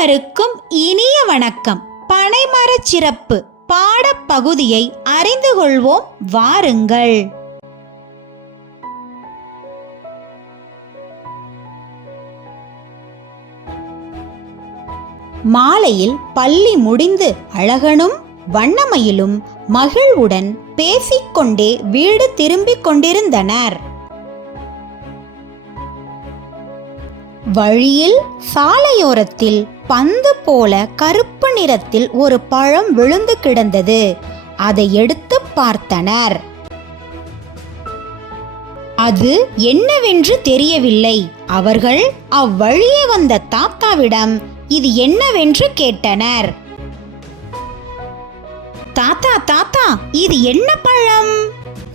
அனைவருக்கும் இனிய வணக்கம். பனைமரச் சிறப்பு பாடப்பகுதியை அறிந்து கொள்வோம். வாருங்கள். மாலையில் பள்ளி முடிந்து அழகனும் வண்ணமயிலும் மகிழ்வுடன் பேசிக்கொண்டே வீடு திரும்பிக் கொண்டிருந்தனர். வழியில் சாலையோரத்தில் பந்து போல கருப்பு நிறத்தில் ஒரு பழம் விழுந்து கிடந்தது. அதை எடுத்து பார்த்தனர். அது என்னவென்று தெரியவில்லை. அவர்கள் அவ்வழியே வந்த தாத்தாவிடம் இது என்னவென்று கேட்டனர். தாத்தா தாத்தா இது என்ன பழம்?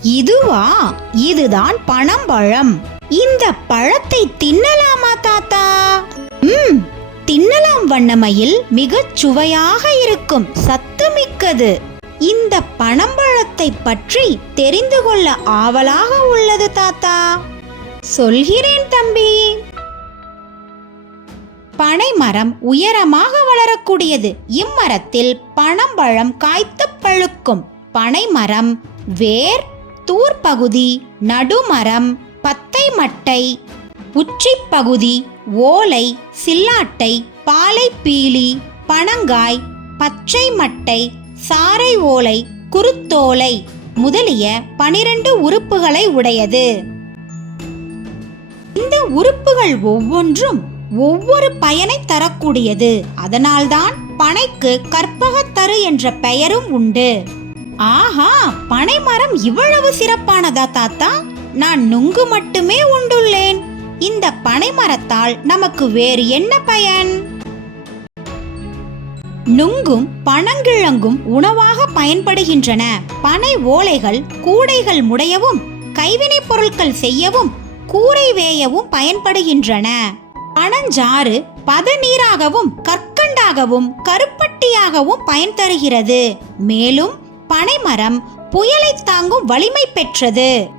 இதுவா? இதுதான் பனம்பழம். இந்த பழத்தை தின்னலாமா தாத்தா? ம் தின்னலாம் வண்ணமையில். மிகச் சுவையாக இருக்கும். சத்து மிக்கது இந்த பனம்பழத்தை பற்றி தெரிந்து கொள்ள ஆவலாக உள்ளது தாத்தா. சொல்கிறேன் தம்பி. பனைமரம் உயரமாக வளரக்கூடியது. இம்மரத்தில் பனம்பழம் காய்த்து பழுக்கும். பனைமரம் வேர் தூர்பகுதி நடுமரம் மட்டை உச்சிப்பகுதி ஓலை சில்லாட்டை பாலை பீலி பனங்காய் பச்சை மட்டை சாறை ஓலை குருத்தோலை முதலிய பனிரெண்டு உறுப்புகளை உடையது. இந்த உறுப்புகள் ஒவ்வொன்றும் ஒவ்வொரு பயனை தரக்கூடியது. அதனால்தான் பனைக்கு கற்பகத்தரு என்ற பெயரும் உண்டு. ஆஹா பனைமரம் இவ்வளவு சிறப்பானதா தாத்தா? நான் நுங்கு மட்டுமே உண்டுள்ளேன். இந்த பனை மரத்தால் நமக்கு வேறு என்ன பயன்? நுங்கும் பனங்கிழங்கும் உணவாக பயன்படுகின்றன. பனை ஓலைகள் கூடைகள் முடையவும் கைவினைப் பொருட்கள் செய்யவும் கூரை வேயவும் பயன்படுகின்றன. பனஞ்சாறு பதநீராகவும் கற்கண்டாகவும் கருப்பட்டியாகவும் பயன் தருகிறது. மேலும் பனைமரம் புயலை தாங்கும் வலிமை பெற்றது.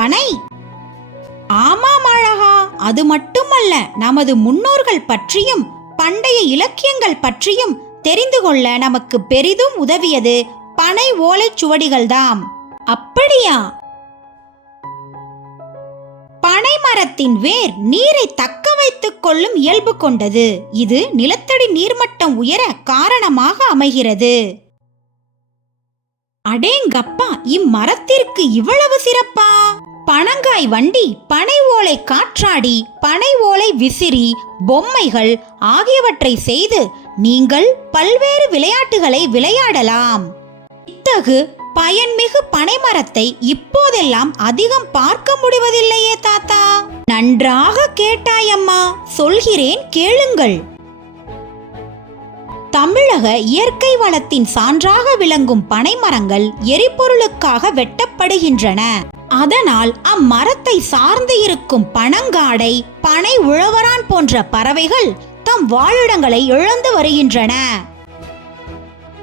பனை. ஆமாம் அழகா அது மட்டுமல்ல நமது முன்னோர்கள் பற்றியும் பண்டைய இலக்கியங்கள் பற்றியும் தெரிந்து கொள்ள நமக்கு பெரிதும் உதவியது பனை ஓலைச் சுவடிகள்தாம் அப்படியா? பனை மரத்தின் வேர் நீரை தக்க வைத்துக் கொள்ளும் இயல்பு கொண்டது. இது நிலத்தடி நீர்மட்டம் உயர காரணமாக அமைகிறது. அடேங்கப்பா இம்மரத்திற்கு இவ்வளவு சிறப்பா? பனங்காய் வண்டி பனை ஓலை காற்றாடி பனை ஓலை விசிறி பொம்மைகள் ஆகியவற்றை செய்து நீங்கள் பல்வேறு விளையாட்டுகளை விளையாடலாம். இத்தகு பயன்மிகு பனைமரத்தை இப்போதெல்லாம் அதிகம் பார்க்க முடிவதில்லையே தாத்தா. நன்றாக கேட்டாயம்மா சொல்கிறேன் கேளுங்கள். தமிழக இயற்கை வளத்தின் சான்றாக விளங்கும் பனைமரங்கள் எரிபொருளுக்காக வெட்டப்படுகின்றன. அதனால் அம்மரத்தை சார்ந்து இருக்கும் பனங்காடை பனை உழவரான் போன்ற பறவைகள் தம் வாழிடங்களை இழந்து வருகின்றன.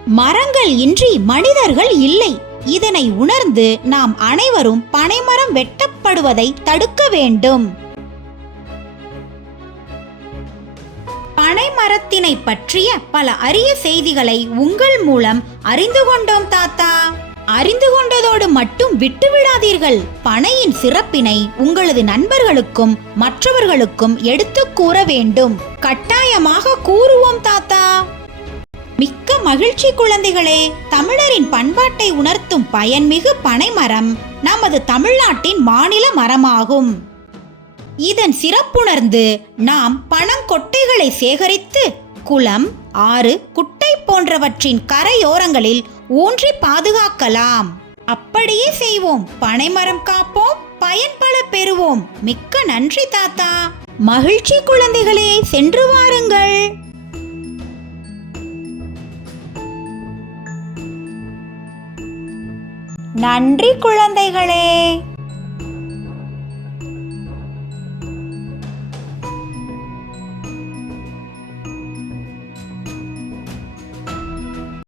மரங்கள் இன்றி மனிதர்கள் இல்லை. இதனை உணர்ந்து நாம் அனைவரும் பனைமரம் வெட்டப்படுவதை தடுக்க வேண்டும். பனைமரத்தினை பற்றிய பல அரிய செய்திகளை உங்கள் மூலம் அறிந்து கொண்டோம் தாத்தா. அறிந்து கொண்டதோடு மட்டும் விட்டுவிடாதீர்கள். பனையின் சிறப்பினை உங்களது நண்பர்களுக்கும் மற்றவர்களுக்கும் எடுத்து கூற வேண்டும். கட்டாயமாக கூறுவோம் தாத்தா. மிக்க மகிழ்ச்சி குழந்தைகளே தமிழரின் பண்பாட்டை உணர்த்தும் பயன்மிகு பனைமரம் நமது தமிழ்நாட்டின் மாநில மரமாகும். இதன் சிறப்புணர்ந்து நாம் பனங்கொட்டைகளை சேகரித்து குளம் ஆறு குட்டை போன்றவற்றின் கரையோரங்களில் ஊன்றி பாதுகாக்கலாம். அப்படியே செய்வோம். பனைமரம் காப்போம். பயன்பல பெறுவோம். மிக்க நன்றி தாத்தா. மகிழ்ச்சி குழந்தைகளே சென்று வாருங்கள். நன்றி குழந்தைகளே.